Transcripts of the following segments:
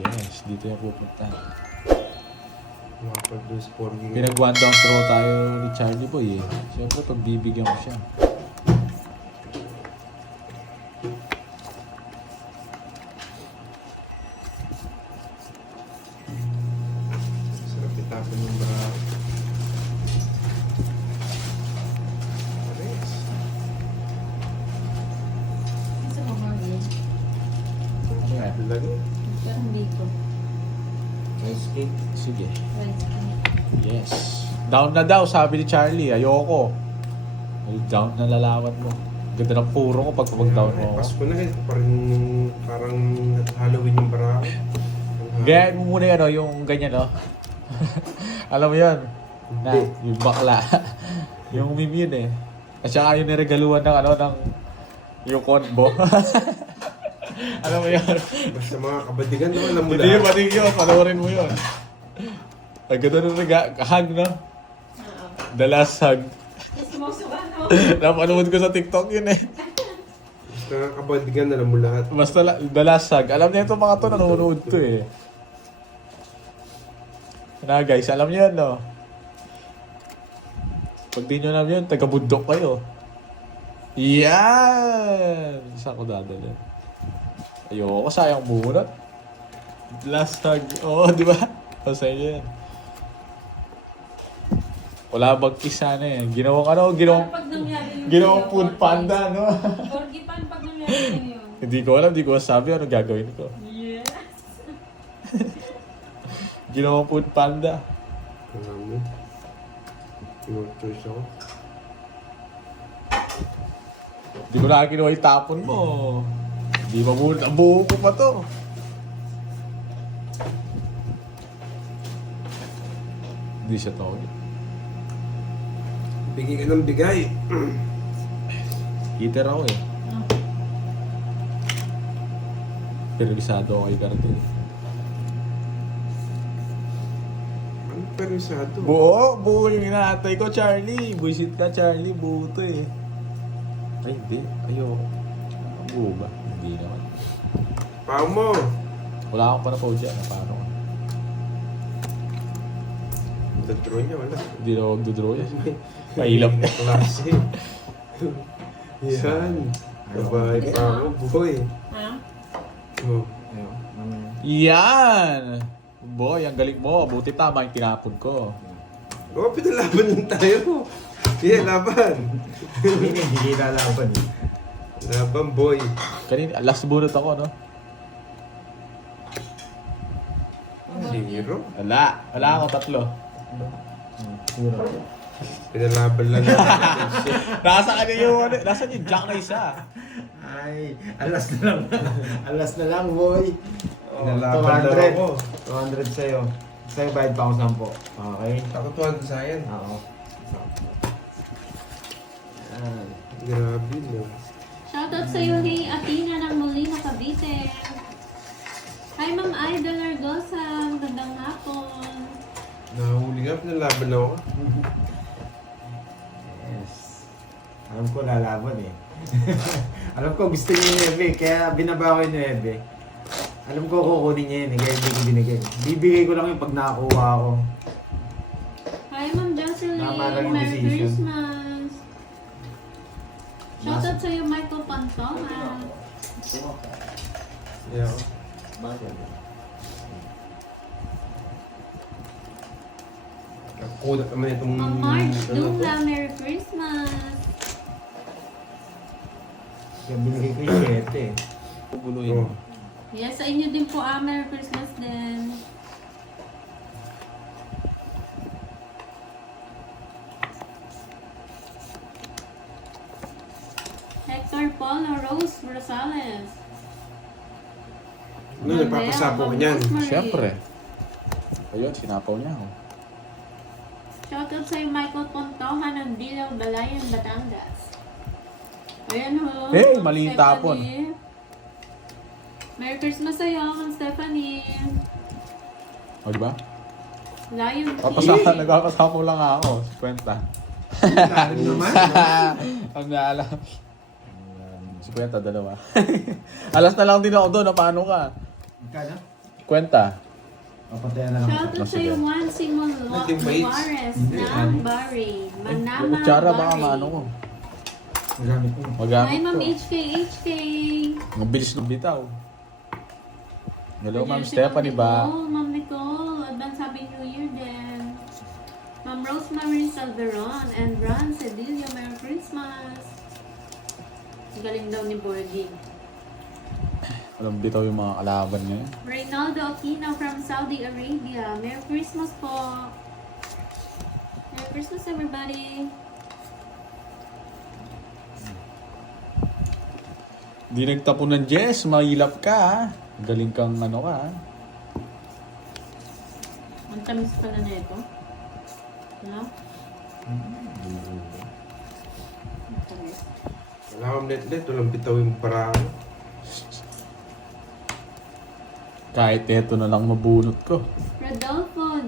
Yes, dito yung pupunta. Mapag-lose 4 game. Pinag-one down throw tayo ni Charlie Boy eh. Siyempre, pagbibigyan ko siya. Sarap itapon yung bra. Pares. Gusto mo Marvin? Ano yan? Lagi. Parang dito. Nice kick. Sige. Right. Yes. Down na daw, sabi ni Charlie. Ayoko. Ay, down na lalawan mo. Ganda ng puro ko pag down mo. Pasko na eh. Parang Halloween yung bra. Gayaan mo muna yan, yung ganyan, no? Alam mo yun? Na, yung bakla. Yung meme yun eh. At saka yung niregaluhan ng yung combo. Alam mo yun? Basta mga kabadigan naman alam mo Hindi yun, lahat. patig yun. Panoorin mo yun. Ay, ganda nung hug, no? Oo. The last hug. Ismoso ka, no? Napanood ko sa TikTok yun eh. Basta mga kabadigan alam mo lahat. Basta the last hug. Alam niya itong mga to, nanonood to eh. Na guys, alam niyo yan, no? Pag di nyo alam yun, taga-bundok kayo. Yan! Saan ko dadalhin? Ayoko, sayang muna. Last hug. Oo, di ba? Pasaya yan. Wala mag-kiss sana eh. Ginawang ginawang Pag nangyari yung ginawang sa'yo, food Corgi. panda, no? Corgi pan pag nangyari yun yun. Hindi ko alam, hindi ko sabi ano gagawin ko. Yes. Ginawang food panda. Alam mo. Yung choice ako. Hindi ko na kinuha yung tapon mo. Hindi ba muna, buo ko pa to. Hindi siya to. Bigay ka ng bigay. Hitter ako eh. Ah. Pero bisado ako kay Cartel. Ano perisado? Buo yung inaatay ko, Charlie. Buisit ka, Charlie. Buo to eh. Ay, hindi. Ayoko. Buo ba? Hindi naman. Pao mo. Wala akong panapaw dyan. Paano ka? Dadro niya, wala. Hindi na huwag dodraw yan. Pailap. Klase. Yan. Babae pa ako, boy. Ha? Oh. Yan! Boy, ang galing mo. Buti tama yung tinapon ko. Oh, pinalaban lang tayo. Yeah, laban. Hindi lalaban eh. Laban, boy. Kanina, last bunot ako, no? Zero. Wala ako tatlo. Puro. Pinalaban lang. Nasa kanya yung, nasa yung jack na isa. Ay, alas na lang. Alas na lang, boy. Oh, Pinalaban lang ako. 200 sa'yo. Sa'yo bayad pa ako 10. Okay? Ako tuwan sa yan. Oo. Yan. Grabe mo. Shoutout sa iyo kay Athena ng Molina, Cavite. Hi Ma'am Idol Argosa, magandang hapon. Nahuli nga, pinalaban lang ako. Yes. Alam ko lalaban eh. Alam ko gusto niya yung Neve, kaya binaba ko yung Neve. Alam ko kukunin niya yun eh, kaya hindi ko binigay. Bibigay ko lang yung pag nakakuha ako. Hi Ma'am Jocelyn, Tama lang yung Merry decision. Christmas. Shoutout sa iyo Michael Pantoja. Yeah. Bakit? Kudat naman itong... Ma'am Marge ano to? Dungla, Merry Christmas. Kaya binigay ko yung 7 eh. Puguluhin Oh. mo. Yes, sa inyo din po Merry Christmas din. Hector Paul Rose Rosales. Ano, nagpapasapo ka niyan? Siyempre. Ayun, sinapaw niya ako. Shoutout sa Michael Pontoja ng Bilaw, Balayan, Batangas. Ayan ho. Hey, Ma'am mali yung Stephanie. tapon. Merry Christmas sa iyo, Ma'am Stephanie. O, di ba? Lion Nagpapasapaw lang ako. 50. Lalim naman. Ang naalam. 50, dalawa. Alas na lang din ako doon. Paano ka? Magkano? Kwenta. Papatayan na lang. Shoutout Sige. sa'yo, Juan Simon Nating bites? Juarez Hindi, ng Bahrain. Manama, Kutsara baka Bahrain. maano ko. Magamit mo. Hi, Magamit Ma'am ko. HK. Mabilis ng bitaw. Hello, Ma'am Ayun, si Stephanie ba? Ma'am Nicole. Advance Happy New Year din. Ma'am Rosemary Salveron and Ron Cedillo. Merry Christmas. Galing daw ni Borgie. Alam bitaw yung mga kalaban ngayon. Reynaldo Aquino from Saudi Arabia. Merry Christmas po. Merry Christmas, everybody. Di nagtapon ng Jess, mahilap ka ha. Galing kang ano ka ha. Ang tamis pala na ito. No? Ang tamis. Wala akong net-net, walang bitaw yung parang. Kahit eto na lang mabunot ko. Rodolfo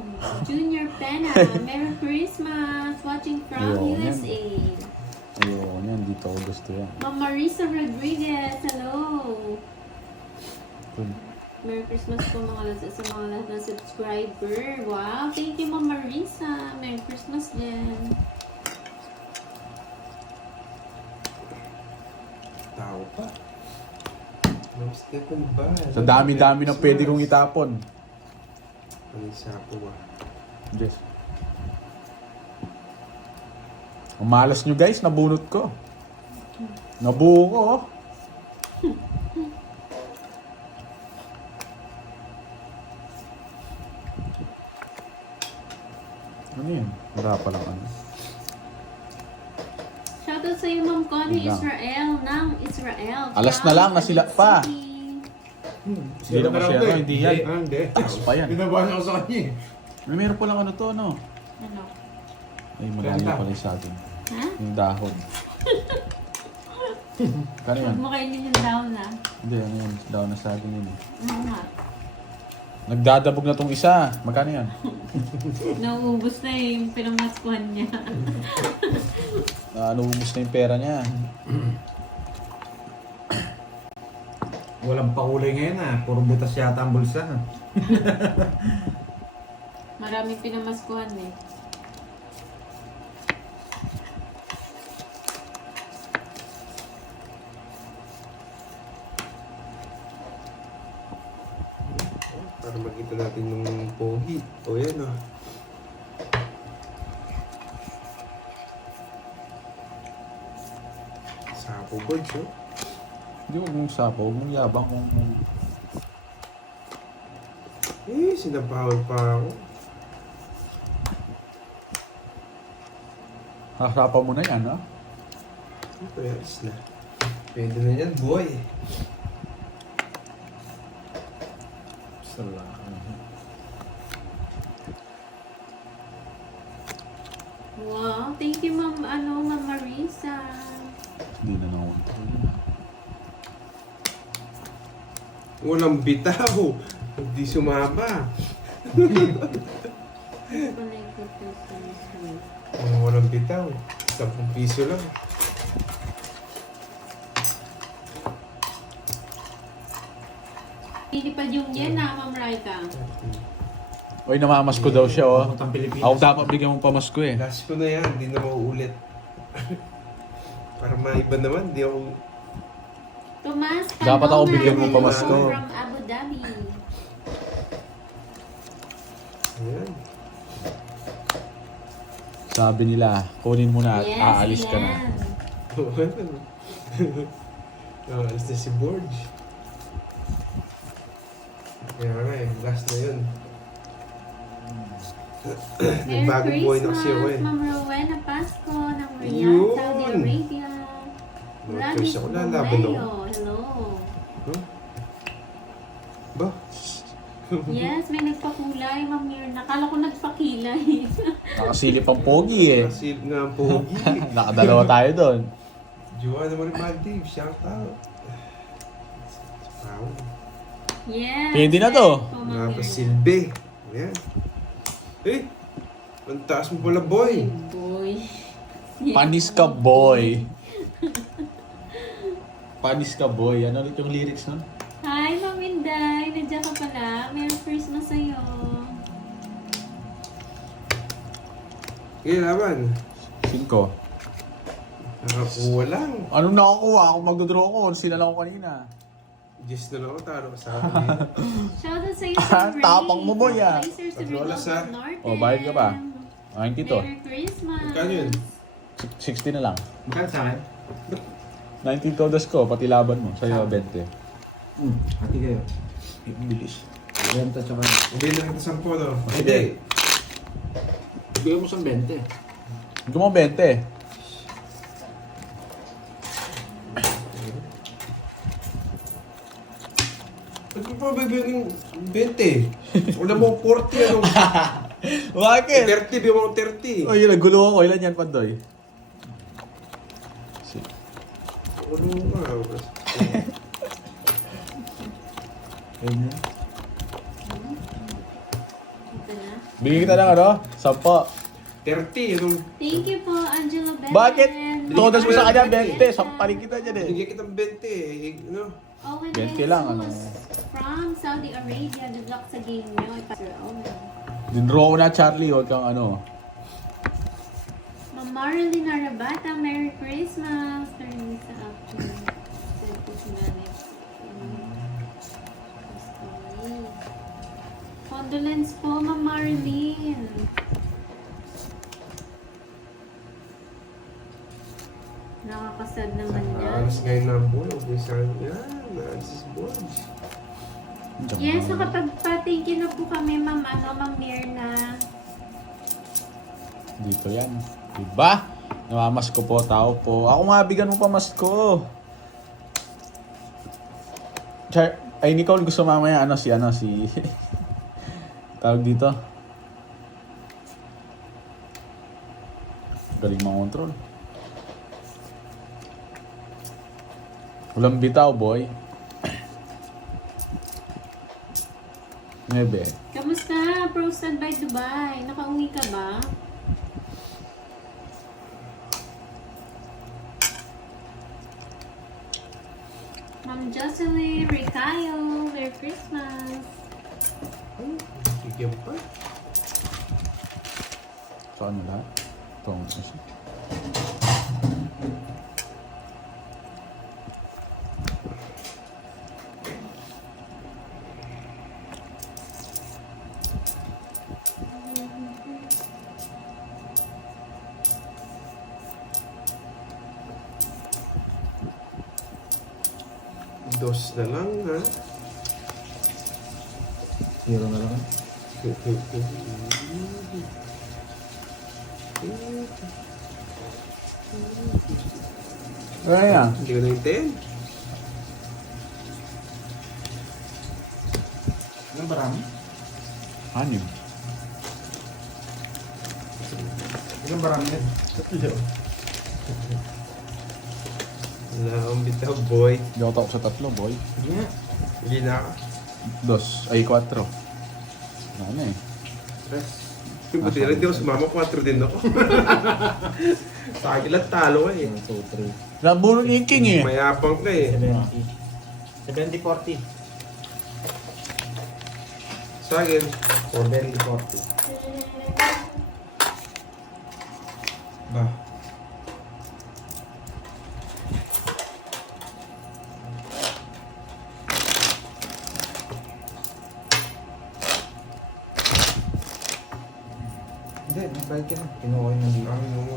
Junior Pena. Merry Christmas. Watching from Ayun, yan. USA. Ayun, yan. Dito ako gusto yan. Ma'am Marisa Rodriguez. Hello. Merry Christmas po sa mga lahat ng subscriber. Wow. Thank you, Ma'am Marisa. Merry Christmas din. Tao pa. Ma'am Stephen ba? Sa dami-dami na pwede kong itapon. Ano yung sapo ba? Jess. Ang malas nyo guys, nabunot ko. Nabuo ko oh. Ano yun? Wala pa lang ano. Shoutout sa iyo, Ma'am Connie Yun lang. Israel ng Israel. Alas na lang, nasilat pa. City. Hindi naman siya, ano, hindi yan. Hindi. Taas pa yan. Binabasa ko sa kanya eh. May meron pa lang ano to, ano? Ano? Ay, madami pala yung sa atin. Ha? Yung dahon. Kano yan? Huwag mo kainin yung down na. Hindi, ano yun? Dahon na sa atin yun. eh. Oo nga. Nagdadabog na tong isa. Magkano yan? Nauubos na yung pinamaskuhan niya. Naubos na yung pera niya. Walang pakulay ngayon ah. Puro butas yata ang bulsa. Maraming pinamaskuhan eh. Para makita natin yung pogi. O yan ah. Sapo boys oh. Hindi huwag mong sapaw, huwag mong yabang kung... Eh, sinabawan pa ako. Harapan mo na yan, ha? Pwede na. Pwede na yan, boy. Wow, thank you Ma'am Ma'am Marisa. Hindi na naman. Walang bitaw. Hindi sumama. Walang bitaw. 10 piso lang. Pinipad yung yan na Ma'am Raika. Oy, namamasko daw siya, oh. Puntang Pilipinas. Ako dapat bigyan mong pamasko, eh. Last ko na yan. Hindi na mauulit. Para maiba naman. Hindi ako... Tomas Dapat ako Tanonga, bigyan mo hello pamasko. from Abu Dhabi. Ayan. Sabi nila, kunin mo na at Yes, aalis ka na. yan. Alis na si Borge. Kaya nga eh. Last na yun. Merry Bagong buhay na kasi ako Christmas, eh. Ma'am Rowena Pasco ng Riyadh, Yun. Saudi Arabia. Mga Gladys Chris ako lalaban Bumeo, ako. hello. Huh? Ba? Yes, may nagpakulay, Ma'am Mirna. Nakala ko nagpakilay. Nakasilip ang pogi, eh. Nasilip nga ang pogi. Nakadalawa tayo doon. Joanna Marie Maldives, shout out. Wow. Yes. Pwede na to. yes po, Ma'am Nga pa Mirna. silbi. Ayan. Eh! Ang taas mo pala, boy. Boy. Panis ka, boy. Panis ka, boy. Ano ulit yung lyrics nun? Hi, Ma'am Inday. Nandiyan ka pala. Merry Sige, laban. 5. Nakakuha lang. Anong nakakuha? Ako magdodraw ko. Sinala ko kanina. Just na lang ako, talo ka sa akin. Shoutout sa iyo, Sir Ray. Tapang mo, boy, ah. Kay Sir Lola sa- Norte. Oh, bayad ka pa. 90 to. Merry Christmas. Magkano yun? 60 na lang. Magkano sa akin? 19 todas ko, pati laban mo. Sa'yo, 20. Hati kayo. Ang bilis. Renta tsaka... Hindi na kita 10, no? Sige. Hindi. Bigay mo sa 20. Hindi mo 20. Ba't ko pa bibigyan 20? Wala mo 40, ano? Bakit? 30, bigyan mo 30. Oh, yun, nagulo ako. Ilan yan, Pandoy? Ano nga? Ayun na. Ito na. Bigyan kita ng ano? 10. 30, anong... Thank you po, Angela Ben. Bakit? Todas mo sa kanya, 20. Yes, Sampaling kita dyan eh. Bigyan kitang 20, eh. Ano? Owen 20 lang, ano? Jesus from Saudi Arabia. Good luck sa game nyo. Pastor Owen. Dinraw ko na, Charlie. Huwag kang ano. Ma'am Marilyn Arabata, Merry Christmas. Turning sa after. Selfish manage. Condolence po, Ma'am Marilyn. Nakakasad naman yan. Alas ngayon na buwan. Yan, naalis buwan. Yes, so kapag pa-thank you na po kami, Ma'am Mirna. Dito yan. Diba? Namamasko po, tao po. Ako nga, bigyan mo pa masko. Ay, Nicole, gusto mamaya, si tawag dito. Galing mga control. Walang bitaw, boy. 9. Kamusta? Pro Standby Dubai. Nakauwi ka ba? Ma'am Jocelyn Ricayo, Merry Christmas. Bigyan pa. So, ano lahat? Ito, Dos na lang, ha? Zero na lang. Kaya yan. Hindi ko na yung 10. Anong barami? 6. Ilang barami yan? Wala akong bitaw, boy. Hindi ako takot sa 3, boy. Hindi nga. Hindi na ako. 2. Ay, 4. Ano eh. Tres. Buti na hindi ako sumama, 4 din ako. Sa akin lang talo ka eh. 1, 2, 3. Nabulong yung king eh. Mayapang ka eh. 70. 70-40. Sa akin, 40. ba? Hindi, nagbayad ka na. Kinuha ko yung dito. Ano mo?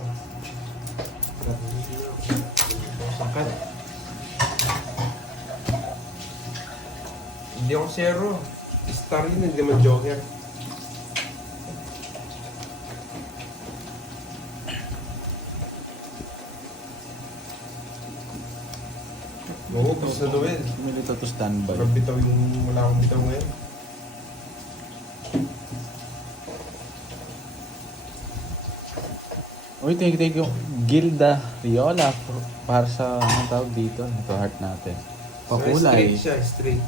Sangkad. Hindi ako zero. Star yun, hindi naman joker. Oo, gusto na Noel. Milito to standby. Parang bitaw yung wala akong bitaw ngayon. Uy, thank you. Gilda Riola para sa anong tawag dito. Ito heart natin. Pakulay. Straight siya, straight.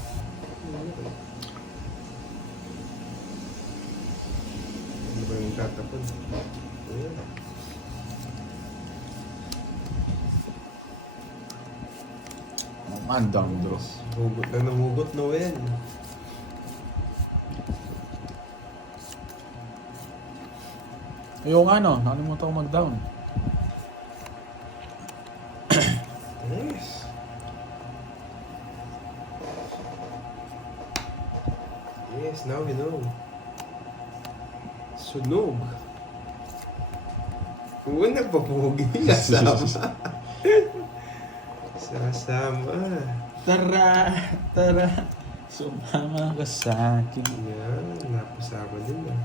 Ano ba yung tatapon? Ayan. Mandang Dros. Hugot lang ng hugot, Noel. Yung ano, nakalimutan ko mag-down. Yes. Yes, now we know. Sunog. Una pa pogi. Sasama. Sasama. Tara, sumama ka sa akin. Yan, napasama din ah.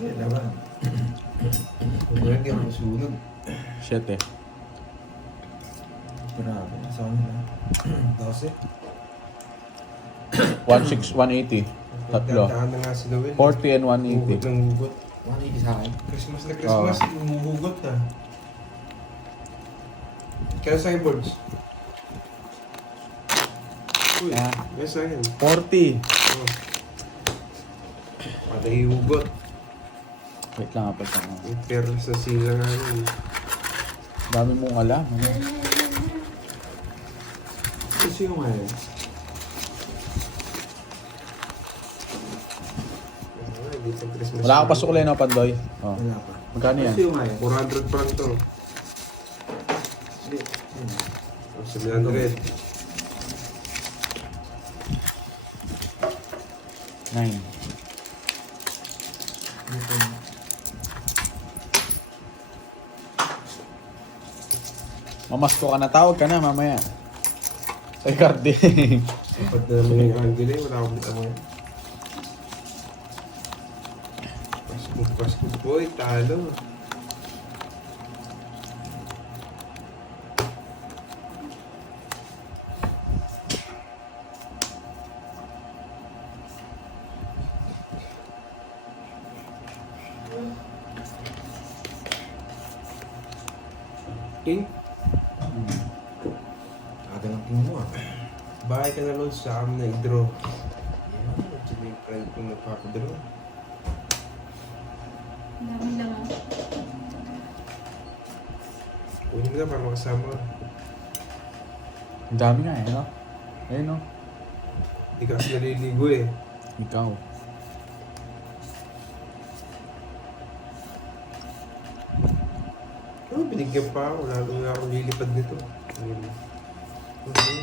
Yan naman. Kung hindi ako masunog. 7. Grabe, nasa kanila. 12. 1.6, 180. Tatlo. Nagdadaan na nga si Noel. 40 and Hugot 180. ng hugot. 180 sa akin. Christmas na Christmas, humuhugot na. Kaya sa akin, boards. Uy, Ah. kaya sa akin. 40. Oh. Patay hugot. Wait lang, apal ka. May perlas na sila nga yun. Dami mong alam. Ano? Gusto yung ngayon. Dito Christmas. Wala ka pasok ulit na, Pandoy. Oh. Wala pa. Magkano yan? Gusto yung ngayon. 400 pa lang to. Hindi. O, 700. 9. Mamasko ka na, tawag ka na mamaya. Sa Cardi. Dapat na naman yung angle eh. Wala akong bitama yan. Pasko boy, talo. King, Aga lang tingin mo ah. bahay ka na Lord sa amin na i-draw. Yan, ito na yung friend kong nagpapadraw. Dami lang. Kunin mo na para makasama. Ang dami nga eh, no? Ayun, no? Hindi ka kasi naliligo eh. Ikaw. Oh, binigyan pa ako. Lalo nga akong lilipad nito. Ayun. Okay.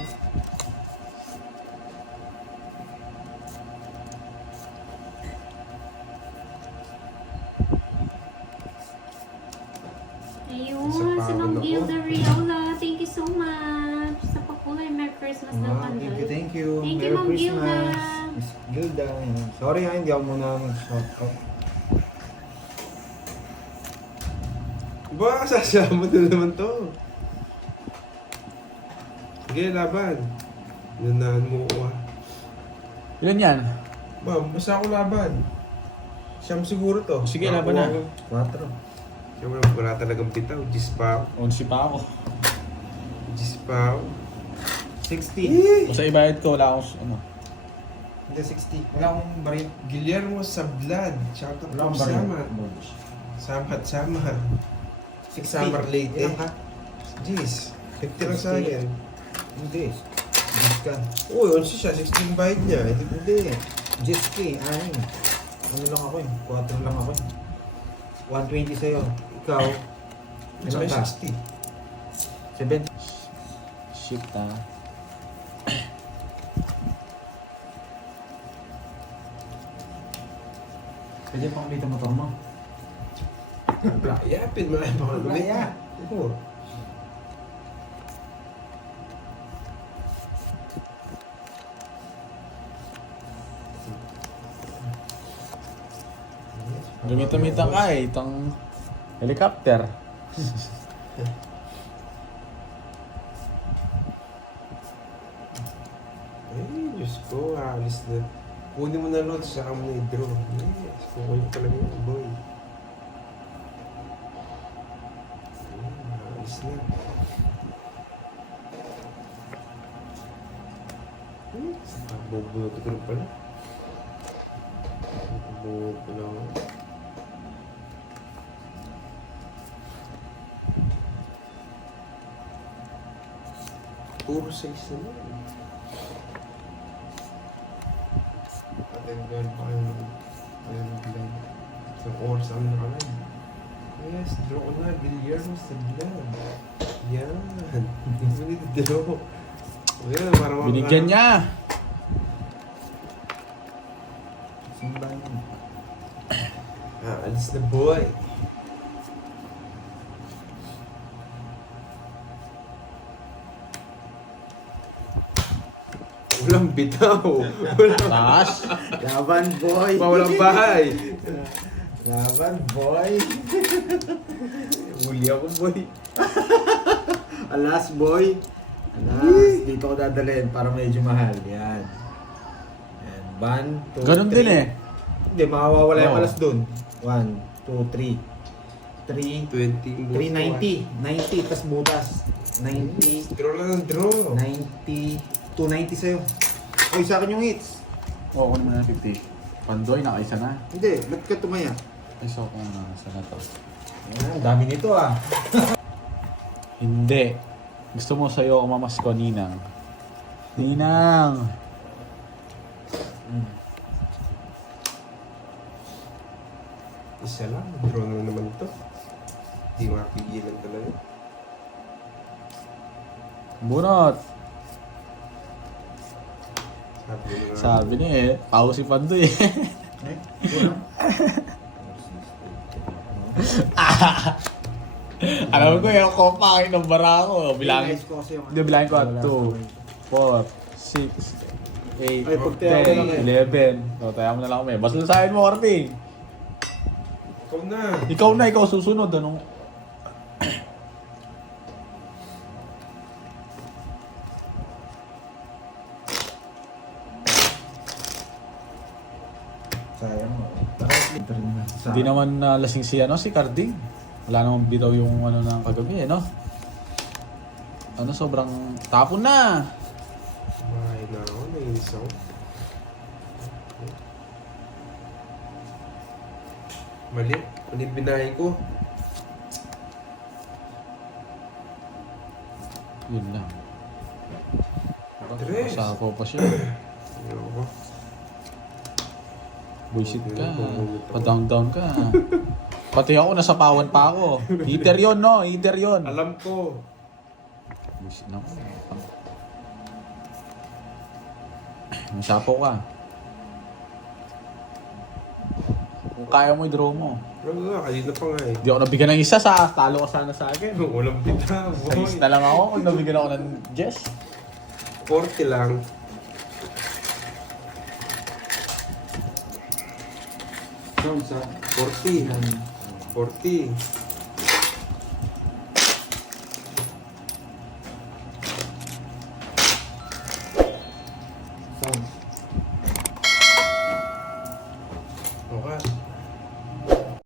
Ayun, Sa sa pagod Mang ako. Gilda Riola. Thank you so much. Sa pakulay, Merry Christmas daw, Ah, Pandoy. thank you. Thank you, Merry Ma'am Gilda. Christmas. Miss Gilda. Ayan. Sorry ha, hindi ako muna mag-shout out. Ba, sasama na naman to. Sige, laban. Nanahan mo ko ah. Ilan yan? Ba, basta ako laban. Siyam siguro to. Sige, laban na. 4. Siya wala talagang bitaw. Gis pa ako. 11 pa ako. Gis pa ako. 60. Basta ibayad ko, wala akong ano. Hindi, 60. Wala akong baril. Guillermo Sablad. Shout out Wala po akong baril. sama. Sama. 60. Summer late eh. Ilan ka? Gis. 50 lang sa akin. Hindi. 10 ka. Uy, 11 siya. 16 bayad niya. Hindi po. Hindi. 10 ka eh. Ay. Ano lang ako eh. 4 lang ako eh. 120 sa'yo. Ikaw. Sa Ilan ka? 60. 70. Shit ah. Pwede pang ulit ang motor mo. Yapin, marami pa kang lumit. Wala. Oo. Gamitan ka eh, itong helicopter. Ay, Diyos ko, alis na. Kunin mo na Lord, saka mo na i-draw. Yes, kukunin talaga yung boy. Alis na. Bobo na ito pala. Bobo na ako. Puro 6 na lang. Nagawin pa kayo ng live. Isang oras kami nakalive. Yes, draw ko na. Guillermo Sedlan. Yan. Hindi draw. Ayan, para Binigyan niya. Simba yun. Alis na boy. Walang bitaw. Walang Taas. Laban, boy! walang bahay. Laban, boy! Huli ako boy. Alas, boy! Alas, dito ko dadalhin para medyo mahal. Yan. Yan. 1, 2, Ganun din eh. Hindi, makawawala yung Oo. alas dun. 1, 2, 3. 3, 20. 390. 90, tas butas. 90. Draw lang ng draw. 90. 290 sa'yo. Oy, sa akin yung hits. Oo, kunin mo na 50. Pandoy, nakaisa na. Hindi, ba't ka tumaya? Ay, so kung nasa na to. Yan, dami nito ah. Hindi. Gusto mo sa'yo ako mamasko, Ninang. Ninang! Isa lang. Draw na naman ito. Hindi mapigilan talaga. Bunot! Sabi mo na. Sabi niya eh, pao si Pandoy eh. Eh, kulang. Alam ko yung kopa ng bara ko. Bilangin. Nice ko kasi yung Hindi, bilangin ko at wala 2, sa 4, 6, 8, Ay, pagtaya ko lang 10, 11. So, taya mo na lang kami. Basta sa akin mo, Arting. Ikaw na. Ikaw na, ikaw susunod. Anong... sayang mo. Hindi naman lasing si Carding. Wala namang bitaw yung ng kagabi no? Sobrang tapon na. Bahay na ako. Nainis ako. Mali. Mali binahe ko. Yun lang. Tres. Sapo pa siya. Ayoko. Buisit ka. Pa-down-down ka. Pati ako, nasapawan pa ako. Heater yun, no? Heater yun. Alam ko. Buisit na ako. Masapo ka. Kung kaya mo, i-draw mo. Pero nga, kanina pa nga eh. Hindi ako nabigyan ng isa sa talo ka sana sa akin. Walang bitaw. Size na lang ako kung nabigyan ako ng Jess. 40 lang. Sounds ah. 40. 40. Sounds.